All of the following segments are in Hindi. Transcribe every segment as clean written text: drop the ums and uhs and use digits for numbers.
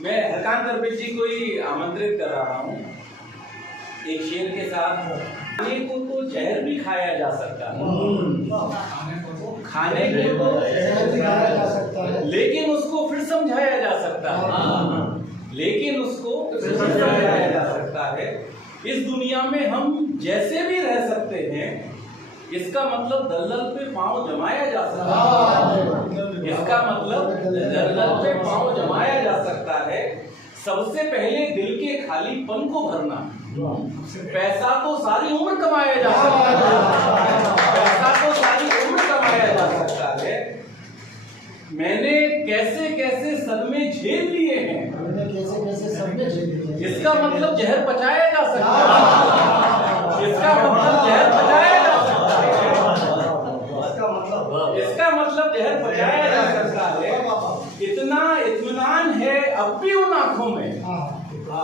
मैं हरकान तरबेज जी को ही आमंत्रित कर रहा हूँ एक शेर के साथ। खाने को तो जहर भी खाया जा सकता है, खाने को तो जहर भी खाया जा सकता है, लेकिन उसको फिर समझाया जा सकता है, लेकिन उसको फिर समझाया जा सकता है। इस दुनिया में हम जैसे भी रह सकते हैं, इसका मतलब दलदल पे पांव जमाया जा सकता है, इसका मतलब दलदल पे पांव जमाया जा सकता है। सबसे पहले दिल के खालीपन को भरना, पैसा तो सारी उम्र कमाया जा सकता है, पैसा तो सारी उम्र कमाया जा सकता है। मैंने कैसे कैसे सदमे झेल लिए हैं, इसका मतलब जहर पचाया जा सकता है, इसका मतलब जहर पचाया जा सकता है, इसका मतलब जहर पचाया जा सकता है। इतना इत्मीनान है अब भी उन आंखों में, इतना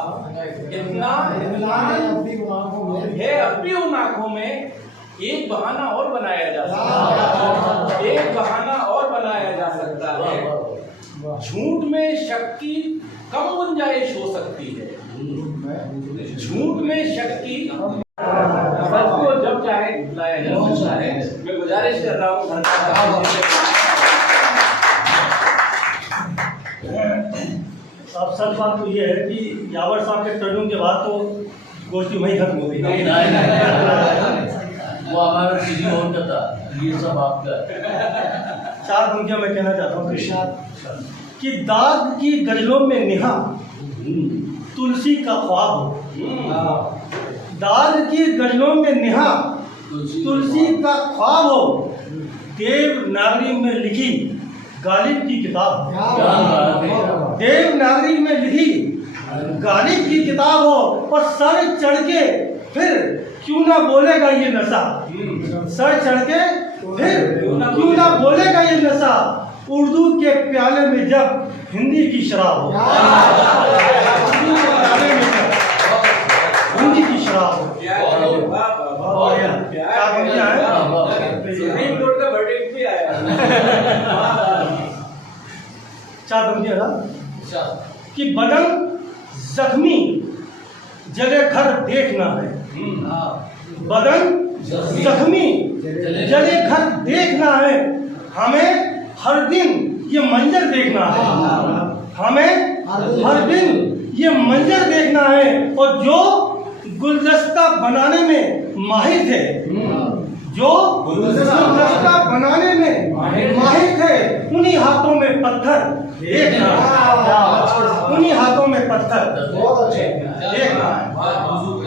इत्मीनान है अब भी उन आंखों में। एक बहाना और बनाया जा सकता है, एक बहाना और बनाया जा सकता है। झूठ में शक की कम गुंजाइश हो सकती है, झूठ में शक की सच को जब चाहे लाया जा सकता है। मैं गुजारिश कर रहा हूँ अब सच बात तो ये है कि यावर साहब के टर्निंग के बाद तो गोष्ठी वहीं खत्म हो गई। वो हमारा किसी और का था, ये सब आपका। चार पंक्तियां मैं कहना चाहता हूँ कि दाग की गजलों में निहा तुलसी का ख्वाब हो, दाग की गजलों में निहा तुलसी का ख्वाब हो, देवनागरी में लिखी गालिब की किताब, देवनागरी में लिखी गालिब की किताब हो, और सर चढ़ के फिर क्यों ना बोलेगा ये नशा, सर चढ़ के फिर क्यों ना बोलेगा ये नशा, उर्दू के प्याले में जब हिंदी की शराब हो, उर्दू के प्याले में जब हिंदी की शराब हो। सुप्रीम कोर्ट का वर्डिक्ट भी आया। चार पंक्तियां ना कि बदन जख्मी जगह घर देखना है, बदन जख्मी जगह घर देखना है, हमें हर दिन ये मंजर देखना है, हमें हर दिन ये मंजर देखना है। और जो गुलदस्ता बनाने में माहिर थे, जो गुलदस्ता बनाने में माहिर थे, उन्हीं हाथों में पत्थर देखना, उन्हीं हाथों में पत्थर देखना।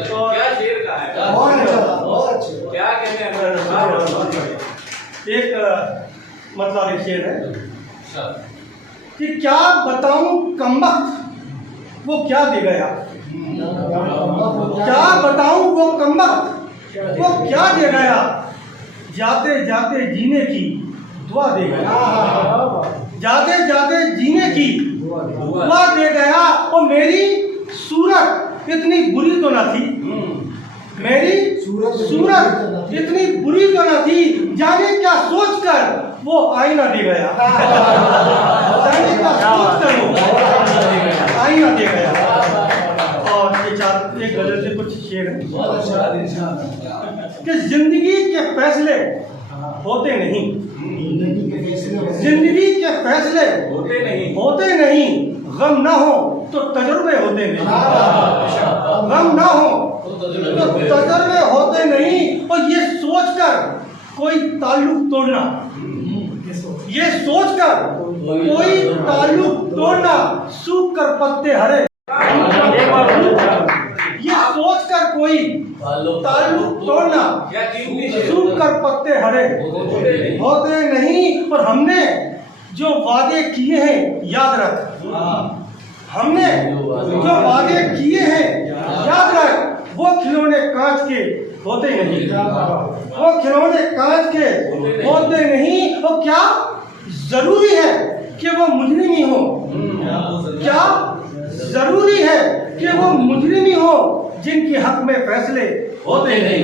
क्या शेर का है, क्या कहते हैं। एक मतलब एक शेर है कि क्या बताऊं कमबख्त वो क्या दे गया, क्या बताऊं वो कमबख्त वो क्या दे गया, जाते जाते जीने की दुआ दे गया, जाते जाते जीने की दुआ दे गया। और मेरी सूरत इतनी बुरी तो ना थी, मेरी सूरत इतनी बुरी तो ना थी, जाने क्या सोचकर वो आईना दे गया, जाने क्या सोचकर वो आईना दे गया। और ये चार एक गजल से कुछ शेर है कि जिंदगी के फैसले होते नहीं, जिंदगी के फैसले होते नहीं, गम ना हो तो तजुर्बे होते नहीं, गम ना हो तो तजुर्बे होते नहीं। और ये सोचकर कोई ताल्लुक तोड़ना, ये सोचकर कोई ताल्लुक तोड़ना, सूख कर पत्ते हरे, ये सोचकर कोई ताल्लुक तोड़ना, सूख कर पत्ते हरे होते नहीं। पर हमने जो वादे किए हैं याद रख, हमने जो वादे किए हैं याद रख, वो खिलौने कांच के होते नहीं, वो खिलौने कांच के होते नहीं। और क्या जरूरी है कि वो मुजरिम ही हो, क्या जरूरी है कि वो मुजरिम ही हो जिनके हक में फैसले होते नहीं,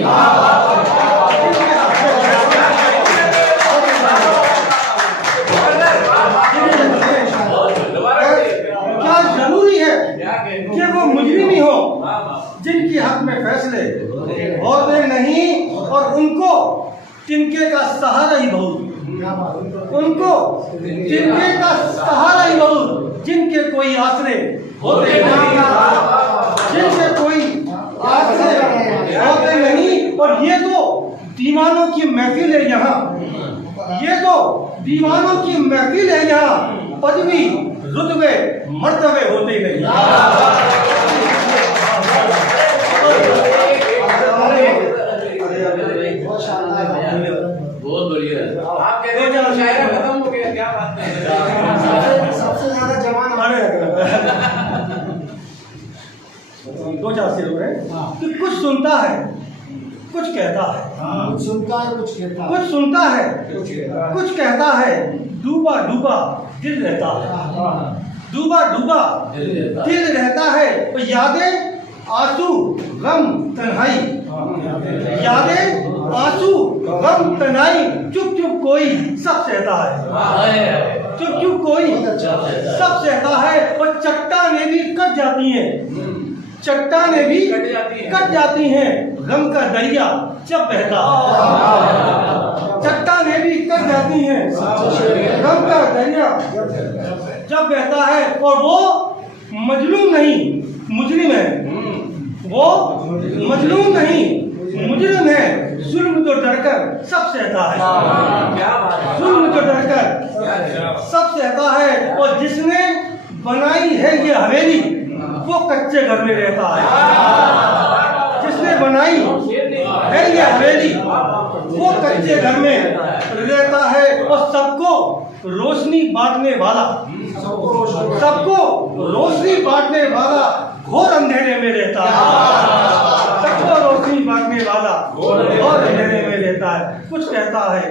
क्या जरूरी मुजरिम हो जिनके हक में फैसले होते नहीं, और उनको तिनके का सहारा ही बहुत, उनको तिनके का सहारा ही बहुत, जिनके कोई आसरे होते नहीं, जिनके कोई आसरे होते नहीं। और ये तो दीवानों की महफिल है यहाँ, ये तो दीवानों की महफिल है यहाँ, पदवी रुतबे मर्तबे होते नहीं। बहुत बढ़िया है। आप कहते हैं मुशायरा खत्म हो गया, क्या बात है? सबसे ज्यादा जवान हमारे दो चार शेर हो रहे कि कुछ सुनता है कुछ कहता है, कुछ सुनता है कुछ कहता है, कुछ सुनता है कुछ कहता है, डूबा डूबा दिल रहता है, डूबा डूबा दिल रहता है। तो यादें आंसू गम तन्हाई, यादें आंसू गम तन्हाई, चुप चुप कोई सब सहता है, चुप चुप कोई सब सहता है। और चट्टानें भी कट जाती हैं, चट्टानें भी कट जाती हैं, गम का दरिया जब बहता है, चट्टानें भी कट जाती हैं, गम का दरिया जब बहता है। और वो मजलूम नहीं मुजरिम है, वो मजलूम नहीं मुजरिम है, जुल्म तो डरकर सब सहता है, जुल्म तो डरकर सब सहता है। और जिसने बनाई है ये हवेली वो कच्चे घर में रहता है, जिसने बनाई है ये हवेली वो कच्चे घर में रहता है। और सबको रोशनी बांटने वाला, सबको रोशनी बांटने वाला घोर अंधेरे में रहता है, सबको रोशनी बांटने वाला घोर अंधेरे में रहता है। कुछ कहता है